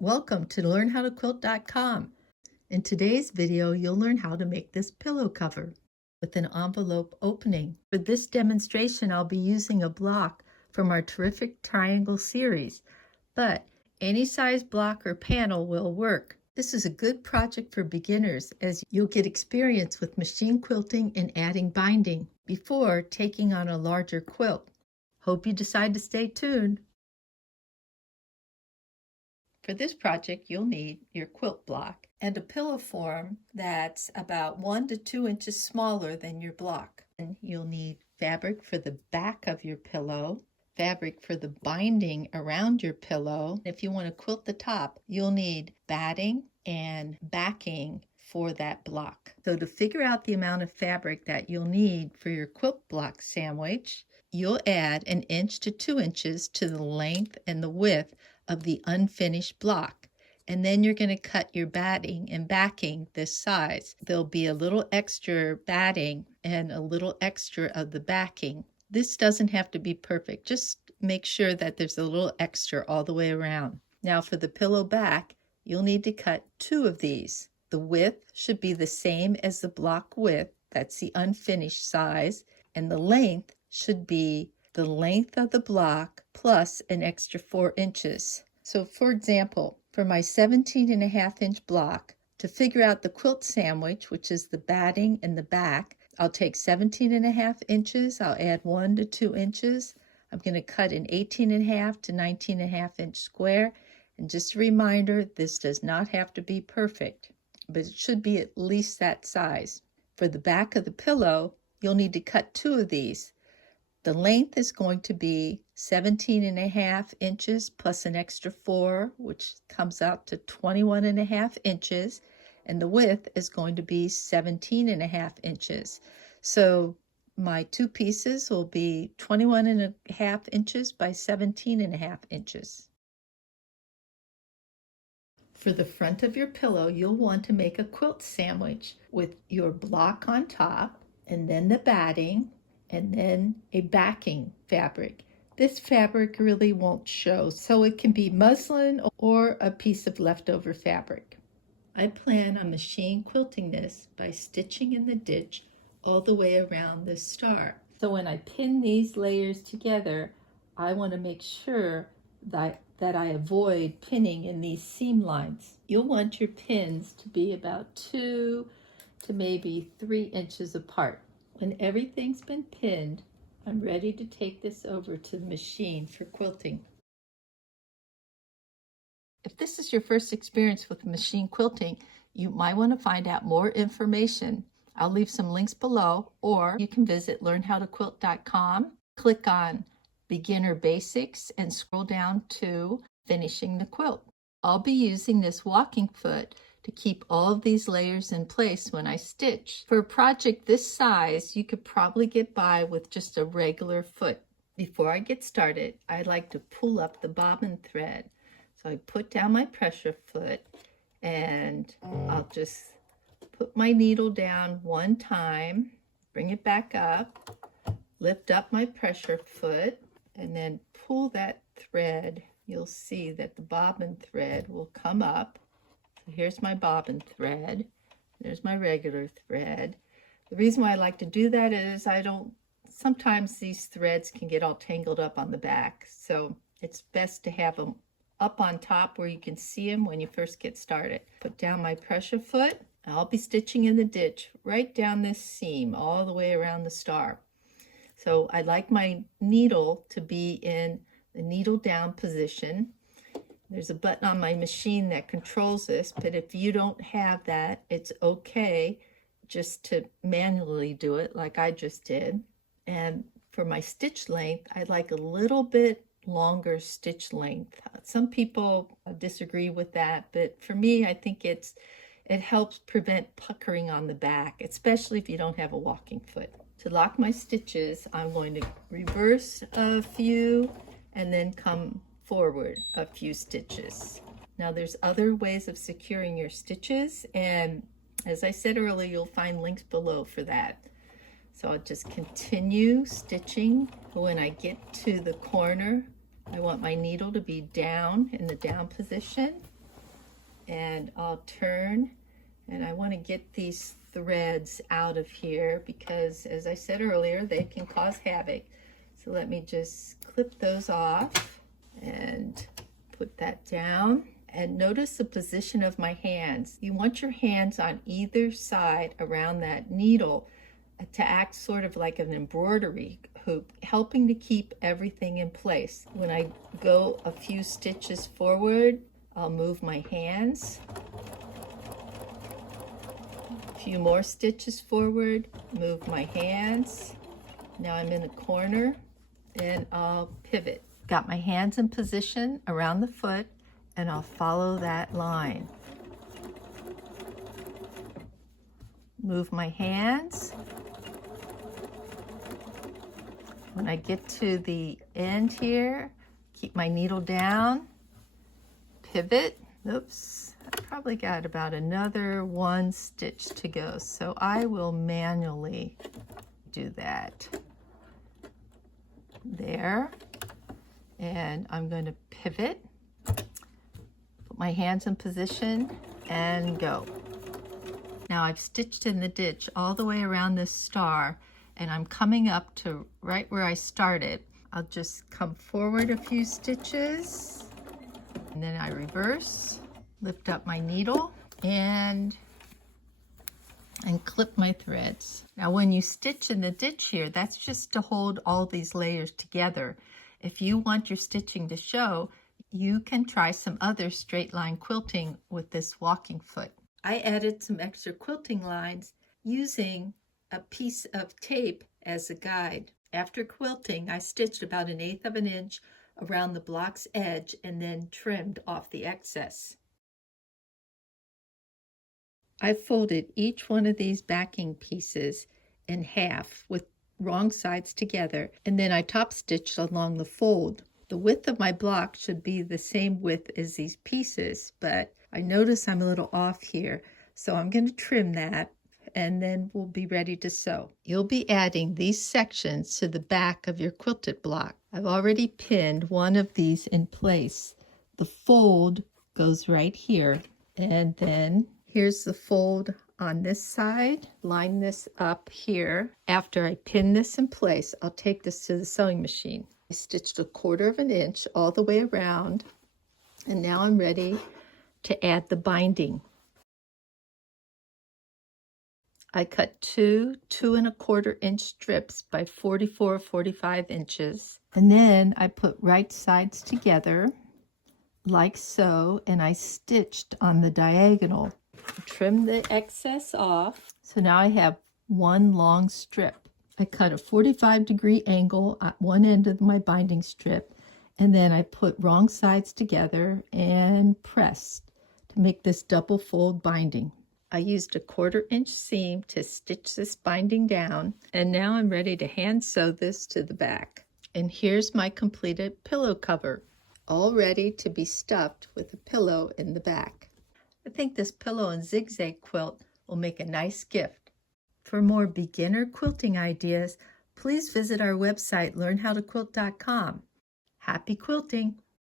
Welcome to learnhowtoquilt.com. In today's video, you'll learn how to make this pillow cover with an envelope opening. For this demonstration, I'll be using a block from our terrific triangle series, but any size block or panel will work. This is a good project for beginners as you'll get experience with machine quilting and adding binding before taking on a larger quilt. Hope you decide to stay tuned. For this project, you'll need your quilt block and a pillow form that's about 1 to 2 inches smaller than your block. And you'll need fabric for the back of your pillow, fabric for the binding around your pillow. If you want to quilt the top, you'll need batting and backing for that block. So to figure out the amount of fabric that you'll need for your quilt block sandwich, you'll add 1 inch to 2 inches to the length and the width of the unfinished block, and then you're going to cut your batting and backing this size. There'll be a little extra batting and a little extra of the backing. This doesn't have to be perfect, just make sure that there's a little extra all the way around. Now for the pillow back, you'll need to cut 2 of these. The width should be the same as the block width, that's the unfinished size, and the length should be the length of the block plus an extra 4 inches. So for example, for my 17.5-inch block, to figure out the quilt sandwich, which is the batting and the back, I'll take 17.5 inches, I'll add 1 to 2 inches. I'm going to cut an 18.5 to 19.5 inch square. And just a reminder, this does not have to be perfect, but it should be at least that size. For the back of the pillow, you'll need to cut 2 of these. The length is going to be 17.5 inches plus an extra 4, which comes out to 21.5 inches, and the width is going to be 17.5 inches. So my 2 pieces will be 21.5 inches by 17.5 inches. For the front of your pillow, you'll want to make a quilt sandwich with your block on top, and then the batting, and then a backing fabric. This fabric really won't show, so it can be muslin or a piece of leftover fabric. I plan on machine quilting this by stitching in the ditch all the way around the star. So when I pin these layers together, I want to make sure that I avoid pinning in these seam lines. You'll want your pins to be about 2 to maybe 3 inches apart. When everything's been pinned, I'm ready to take this over to the machine for quilting. If this is your first experience with machine quilting, you might want to find out more information. I'll leave some links below, or you can visit learnhowtoquilt.com, click on Beginner Basics, and scroll down to Finishing the Quilt. I'll be using this walking foot to keep all of these layers in place when I stitch. For a project this size, you could probably get by with just a regular foot. Before I get started, I like to pull up the bobbin thread. So I put down my pressure foot, and I'll just put my needle down 1 time, bring it back up, lift up my pressure foot, and then pull that thread. You'll see that the bobbin thread will come up. Here's my bobbin thread. There's my regular thread. The reason why I like to do that is sometimes these threads can get all tangled up on the back. So it's best to have them up on top where you can see them when you first get started. Put down my pressure foot. I'll be stitching in the ditch right down this seam all the way around the star. So I like my needle to be in the needle down position. There's a button on my machine that controls this, but if you don't have that, it's okay just to manually do it like I just did. And for my stitch length, I like a little bit longer stitch length. Some people disagree with that, but for me, I think it helps prevent puckering on the back, especially if you don't have a walking foot. To lock my stitches, I'm going to reverse a few and then come forward a few stitches. Now there's other ways of securing your stitches, and as I said earlier, you'll find links below for that. So I'll just continue stitching. When I get to the corner, I want my needle to be down in the down position. and I'll turn, and I want to get these threads out of here because, as I said earlier, they can cause havoc. So let me just clip those off and put that down. And notice the position of my hands. You want your hands on either side around that needle to act sort of like an embroidery hoop, helping to keep everything in place. When I go a few stitches forward, I'll move my hands. A few more stitches forward, move my hands. Now I'm in a corner and I'll pivot. Got my hands in position around the foot, and I'll follow that line. Move my hands. When I get to the end here, keep my needle down, pivot. Oops, I probably got about another 1 stitch to go, so I will manually do that. There, and I'm going to pivot. Put my hands in position and go. Now I've stitched in the ditch all the way around this star, and I'm coming up to right where I started. I'll just come forward a few stitches, and then I reverse, lift up my needle, and clip my threads. Now when you stitch in the ditch here, that's just to hold all these layers together. If you want your stitching to show, you can try some other straight line quilting with this walking foot. I added some extra quilting lines using a piece of tape as a guide. After quilting, I stitched about 1/8 of an inch around the block's edge and then trimmed off the excess. I folded each one of these backing pieces in half with wrong sides together, and then I top stitched along the fold. The width of my block should be the same width as these pieces, but I notice I'm a little off here, so I'm going to trim that, and then we'll be ready to sew. You'll be adding these sections to the back of your quilted block. I've already pinned one of these in place. The fold goes right here, and then here's the fold on this side. Line this up here. After I pin this in place, I'll take this to the sewing machine. I stitched 1/4 of an inch all the way around, and now I'm ready to add the binding. I cut two 2¼ inch strips by 44-45 inches, and then I put right sides together like so, and I stitched on the diagonal. Trim the excess off. So now I have one long strip. I cut a 45-degree angle at one end of my binding strip, and then I put wrong sides together and pressed to make this double fold binding. I used a 1/4 inch seam to stitch this binding down, and now I'm ready to hand sew this to the back. And here's my completed pillow cover, all ready to be stuffed with a pillow in the back. I think this pillow and zigzag quilt will make a nice gift. For more beginner quilting ideas, please visit our website, learnhowtoquilt.com. Happy quilting!